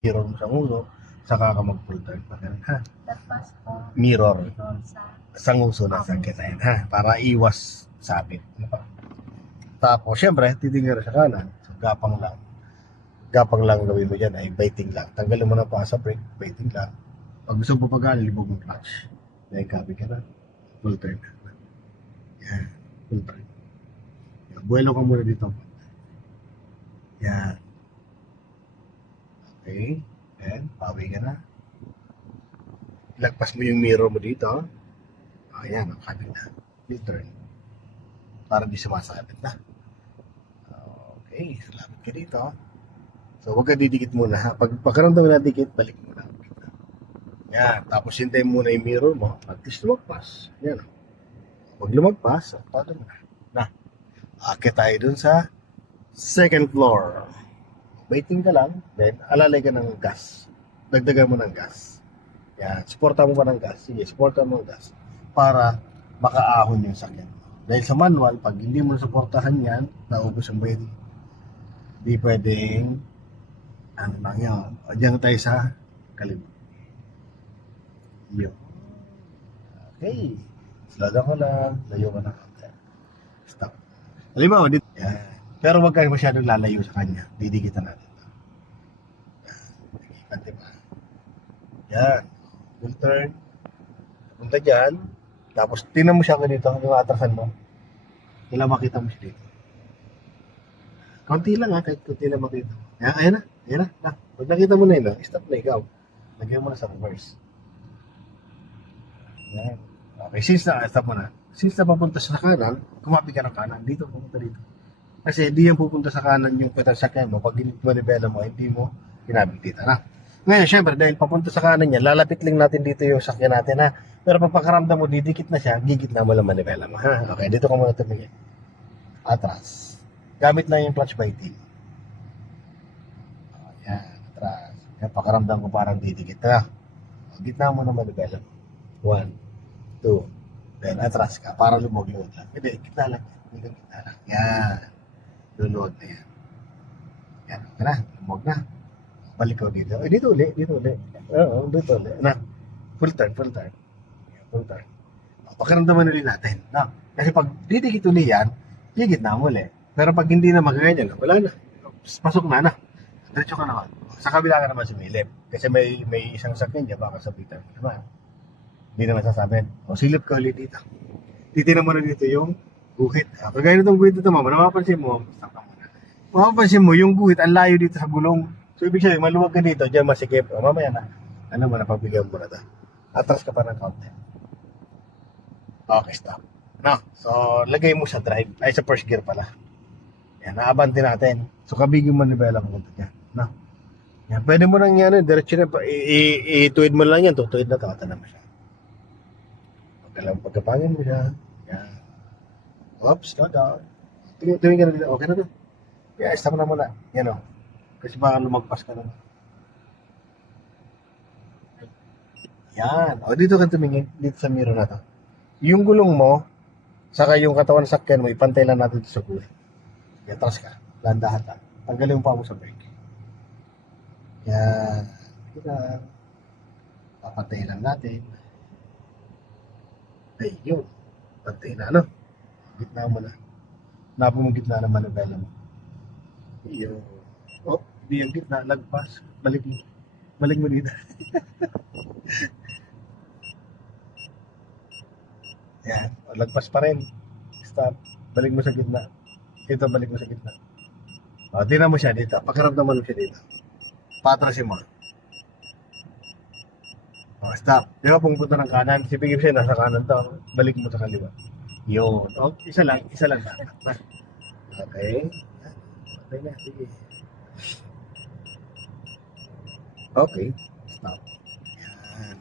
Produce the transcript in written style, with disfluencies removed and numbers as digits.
mirror mo sa ulo, saka ka mag-full turn pa ganun, ha? Lagpas po. Mirror Mirror sa... sa nguso na sakit ha? Para iwas sabit. Ano pa? Tapos, syempre, titingin rin sa kanan. So, gapang lang. Gapang lang gawin mo dyan ay biting lang. Tanggalin mo na pa sa brake, biting lang. Pag gusto mo pagaan, libog mo clutch. Dahil copy ka na. Full turn. Yan. Full turn. Yan. Buwelo ka muna dito. Yan. Okay. Yan. Pawi ka na. Ilagpas mo yung mirror mo dito. Ayan. Copy na. Full turn. Para di sumasabit na. Okay. Salamat ka dito. So, huwag ka didikit muna ha. Pag pagkaramdam na dikit, balik mo na. Yan. Tapos hintayin muna yung mirror mo. At least lumagpas. Yan. Huwag lumagpas. Todo mo na. Na. Akit tayo dun sa second floor. Waiting ka lang. Then, alalay ka ng gas. Dagdagan mo ng gas. Yan. Supporta mo ba ng gas? Sige, supporta mo ng gas. Para makaahon yung sakyan. Dahil sa manual, pag hindi mo suportahan yan, naubos ang buhay. Hindi pwedeng ano lang yun. O, diyan tayo sa kaliwa. Yun. Okay. Slow down ka lang. Layo ka na. Stop. Halimbawa, dito. Yan. Pero huwag ka masyadong lalayo sa kanya. Didikitan natin. Yan. Diba? Yan. Full turn. Punta dyan. Tapos, tingnan mo siya dito. Yung atrasan mo. Kailangan makita mo siya dito. Kaunti lang ha. Kahit kaunti lang makita. Yan. Ayan na. Ayan na. Pag nakita mo na yun, stop na ikaw. Lagyan mo na sa reverse. Yan. Okay, since na, stop mo na. Since na papunta sa kanan, kumapi ka ng kanan. Dito, pupunta dito. Kasi di yan pupunta sa kanan yung petasakyan mo. Pag manibela mo, hindi mo kinabig dito na. Ngayon, syempre, dahil papunta sa kanan niya, lalapit lang natin dito yung sakyan natin ha. Pero pag pakaramdam mo, didikit na siya, gigit na mo lang manibela mo ha. Okay, dito ka muna tumingin. Atras. Gamit lang yung clutch biting. Yan, atras. Yan, pakaramdam ko parang didikit na. Gitna mo na manibela mo. 1, 2, then atras ka para lumog-luwag lang. Hindi, gitna lang. Hindi gitna lang. Yan. Luluwag na yan. Yan, okay na. Lumog na. Balik ko dito. Dito uli. Dito uli. Oo, dito uli. Na. Full turn, full turn. Full turn. Pakiramdaman ulit natin. No? Kasi pag didikit uli yan, higit na mo uli. Pero pag hindi na magaganyan, wala na. Pasok na na. Diretso ka naman. Sa kabila ka naman sumilip. Kasi may isang sakyan dyan, baka sabitan mo naman. Hindi naman sasabit. O silip ka ulit dito. Titinan mo na dito yung guhit. Kagaya nitong guhit dito, mama, mapapansin mo, mapapansin mo, yung guhit, ang layo dito sa gulong. So, ibig sabihin, maluwag ka dito, dyan masikip. O, mamaya na. Ano mo, napabigyan mo na ito. Atras ka pa ng kaunti. Okay, stop. No, so, lagay mo sa drive. Ay, sa first gear pala. Yan, naabante natin. So, kabigin mo nibela mo ito dyan. No. Yan, pwede mo nang yan, diretso na, ituwid mo lang yan, tutuwid na ito, katanan mo siya. Pagkapangin mo siya. Yan. Oops, slow down. Tingin ka na dito. Okay na to. Yeah, stop na muna. Yan o. Kasi baka lumagpas ka na. Yan. O, dito ka tumingin. Dito sa mirror na to. Yung gulong mo, saka yung katawan ng sakyan mo, ipantay lang natin sa gulong. Yan, taas ka. Landahan lang. Tanggalin mo pa mo sa brake. Yan. Yan. Papantay lang natin. Ay, yun. Pantay na, ano? Gitna mo na. Napo mo gitna ng manibela mo. Yun. Oh, di yung gitna. Lagpas. Balik mo. Balik mo dito. Yan. O, lagpas pa rin. Stop. Balik mo sa gitna. Ito, balik mo sa gitna. O, tingnan mo siya dito. Pagkaramdaman mo siya dito. Patrasin mo. O, stop. Di ba pumunta ng kanan? Sipigin siya, nasa kanan to. Balik mo sa kaliwa. Yun. O, isa lang na. Okay. Okay na, sige. Okay. Stop. Yan.